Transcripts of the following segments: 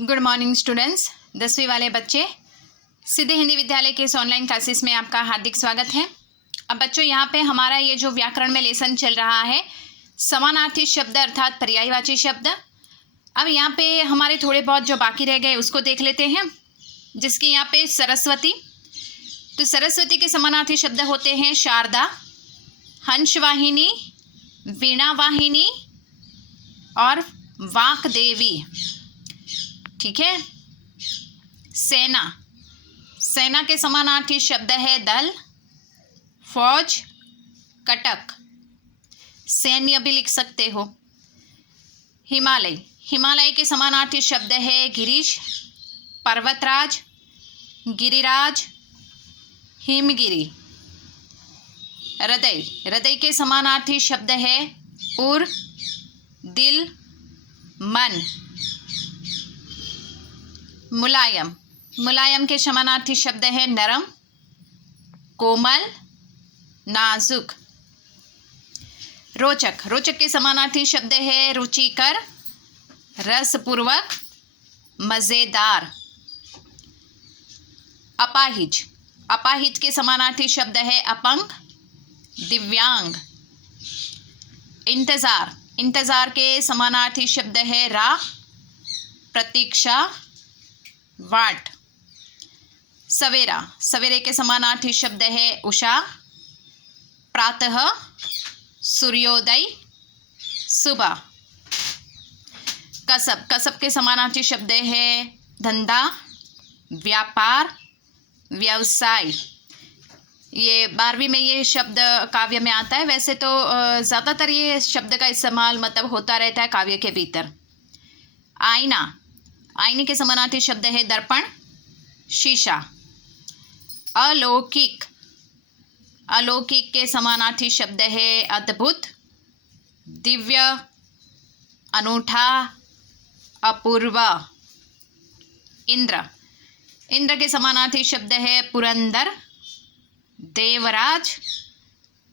Good morning students. 10वीं वाले बच्चे, सीधे हिंदी विद्यालय के इस ऑनलाइन क्लासेस में आपका हार्दिक स्वागत है। अब बच्चों, यहाँ पे हमारा ये जो व्याकरण में लेसन चल रहा है, समानार्थी शब्द अर्थात पर्यायवाची शब्द। अब यहाँ पे हमारे थोड़े बहुत जो बाकी रह गए उसको देख लेते हैं। जिसकी यहाँ पे सरस्वती, तो सरस्वती के समानार्थी शब्द होते हैं शारदा, हंसवाहिनी, वीणावाहिनी और वाकदेवी। ठीक है। सेना, सेना के समानार्थी शब्द है दल, फौज, कटक। सैन्य भी लिख सकते हो। हिमालय, हिमालय के समानार्थी शब्द है गिरीश, पर्वतराज, गिरिराज, हिमगिरी। हृदय, हृदय के समानार्थी शब्द है उर, दिल, मन। मुलायम, मुलायम के समानार्थी शब्द है नरम, कोमल, नाजुक। रोचक, रोचक के समानार्थी शब्द है रुचिकर, रसपूर्वक, मज़ेदार। अपाहिज, अपाहिज के समानार्थी शब्द है अपंग, दिव्यांग। इंतज़ार, इंतज़ार के समानार्थी शब्द है राह, प्रतीक्षा, वाट। सवेरा, सवेरे के समानार्थी शब्द है उषा, प्रातः, सूर्योदय, सुबह। कसब, कसब के समानार्थी शब्द है धंधा, व्यापार, व्यवसाय। ये 12वीं में ये शब्द काव्य में आता है। वैसे तो ज़्यादातर ये शब्द का इस्तेमाल मतलब होता रहता है काव्य के भीतर। आईना, आईने के समानार्थी शब्द है दर्पण, शीशा। अलौकिक, अलौकिक के समानार्थी शब्द है अद्भुत, दिव्य, अनूठा, अपूर्व। इंद्र, इंद्र के समानार्थी शब्द है पुरंदर, देवराज,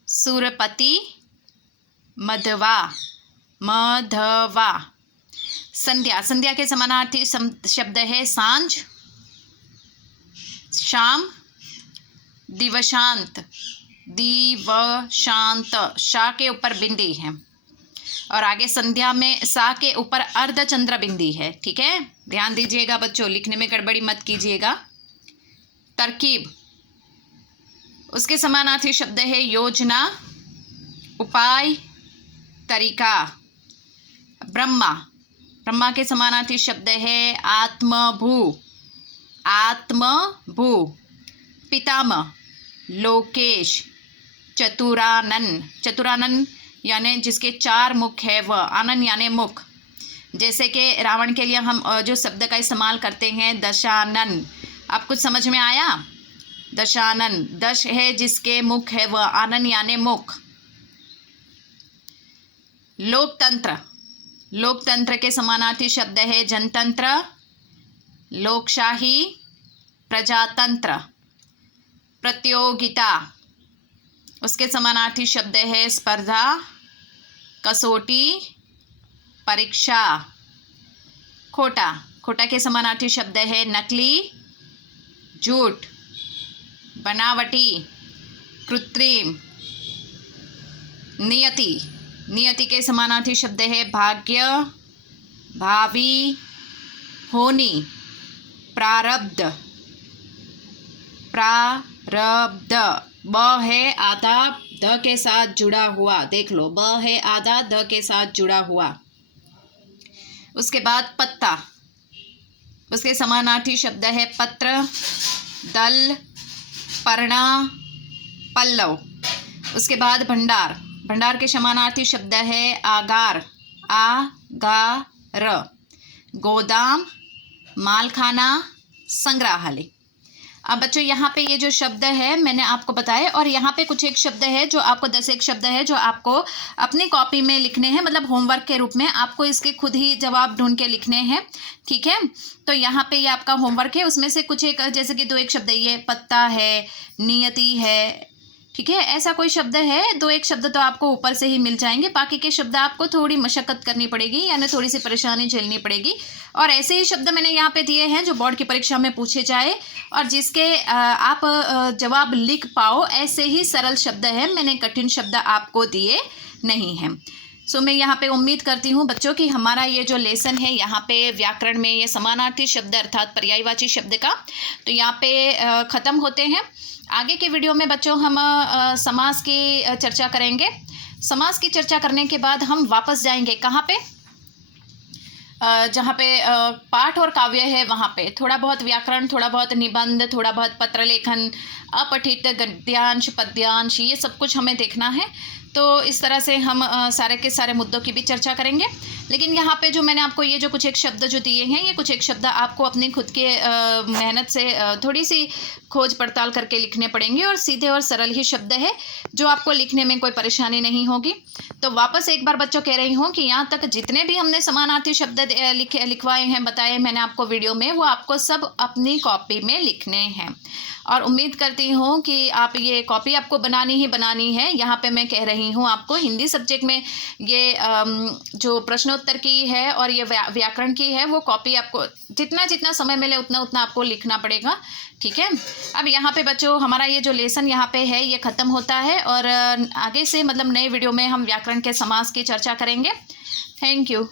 सूरपति, मधवा, मधवा। संध्या, संध्या के समानार्थी शब्द है सांझ, शाम, दिवशांत, दिवशांत। शा के ऊपर बिंदी है और आगे संध्या में सा के ऊपर अर्धचंद्र बिंदी है। ठीक है, ध्यान दीजिएगा बच्चों, लिखने में गड़बड़ी मत कीजिएगा। तरकीब, उसके समानार्थी शब्द है योजना, उपाय, तरीका। ब्रह्मा, ब्रह्मा के समानार्थी शब्द है आत्मभू, आत्मभू। पितामह, लोकेश, चतुरानन, चतुरानन यानी जिसके 4 मुख है वह, आनन यानी मुख। जैसे कि रावण के लिए हम जो शब्द का इस्तेमाल करते हैं दशानन। आप कुछ समझ में आया? दशानन, दश है जिसके मुख है वह, आनन यानी मुख। लोकतंत्र, लोकतंत्र के समानार्थी शब्द है जनतंत्र, लोकशाही, प्रजातंत्र। प्रतियोगिता, उसके समानार्थी शब्द है स्पर्धा, कसौटी, परीक्षा। खोटा, खोटा के समानार्थी शब्द है नकली, झूठ, बनावटी, कृत्रिम। नियति, नियति के समानार्थी शब्द है भाग्य, भावी, होनी, प्रारब्ध, प्रारब्ध। ब है आधा ध के साथ जुड़ा हुआ, देख लो, ब है आधा ध के साथ जुड़ा हुआ। उसके बाद पत्ता, उसके समानार्थी शब्द है पत्र, दल, पर्णा, पल्लव। उसके बाद भंडार, भंडार के समानार्थी शब्द है आगार, आगार। गोदाम, मालखाना, संग्रहालय। अब बच्चों, यहाँ पे ये जो शब्द है मैंने आपको बताया, और यहाँ पे कुछ एक शब्द है जो आपको 10 एक शब्द है जो आपको अपनी कॉपी में लिखने हैं, मतलब होमवर्क के रूप में आपको इसके खुद ही जवाब ढूंढ के लिखने हैं। ठीक है, तो यहाँ पे ये आपका होमवर्क है। उसमें से कुछ एक, जैसे कि 2 एक शब्द, ये पत्ता है, नियति है, ठीक है। ऐसा कोई शब्द है, 2-1 शब्द तो आपको ऊपर से ही मिल जाएंगे, बाकी के शब्द आपको थोड़ी मशक्कत करनी पड़ेगी, यानी थोड़ी सी परेशानी झेलनी पड़ेगी। और ऐसे ही शब्द मैंने यहाँ पे दिए हैं जो बोर्ड की परीक्षा में पूछे जाए और जिसके आप जवाब लिख पाओ, ऐसे ही सरल शब्द है, मैंने कठिन शब्द आपको दिए नहीं हैं। सो मैं यहाँ पे उम्मीद करती हूँ बच्चों कि हमारा ये जो लेसन है यहाँ पे व्याकरण में ये समानार्थी शब्द अर्थात पर्यायवाची शब्द का तो यहाँ पे ख़त्म होते हैं। आगे के वीडियो में बच्चों हम समास की चर्चा करेंगे। समास की चर्चा करने के बाद हम वापस जाएंगे कहाँ पे, जहाँ पे पाठ और काव्य है वहाँ पे थोड़ा बहुत व्याकरण, थोड़ा बहुत निबंध, थोड़ा बहुत पत्र लेखन, अपठित गद्यांश, पद्यांश, ये सब कुछ हमें देखना है। तो इस तरह से हम सारे के सारे मुद्दों की भी चर्चा करेंगे। लेकिन यहाँ पे जो मैंने आपको ये जो कुछ एक शब्द जो दिए हैं, ये कुछ एक शब्द आपको अपनी खुद के मेहनत से थोड़ी सी खोज पड़ताल करके लिखने पड़ेंगे और सीधे और सरल ही शब्द है जो आपको लिखने में कोई परेशानी नहीं होगी। तो वापस एक बार बच्चों कह रही हूँ कि यहाँ तक जितने भी हमने समानार्थी शब्द लिखवाए हैं, बताए मैंने आपको वीडियो में, वो आपको सब अपनी कॉपी में लिखने हैं। और उम्मीद करती हूँ कि आप ये कॉपी आपको बनानी ही बनानी है। यहाँ पे मैं कह रही हूँ आपको हिंदी सब्जेक्ट में ये जो प्रश्नोत्तर की है और ये व्याकरण की है, वो कॉपी आपको जितना जितना समय मिले उतना उतना आपको लिखना पड़ेगा। ठीक है। अब यहाँ पे बच्चों हमारा ये जो लेसन यहाँ पे है ये ख़त्म होता है और आगे से मतलब नए वीडियो में हम व्याकरण के समास की चर्चा करेंगे। Thank you.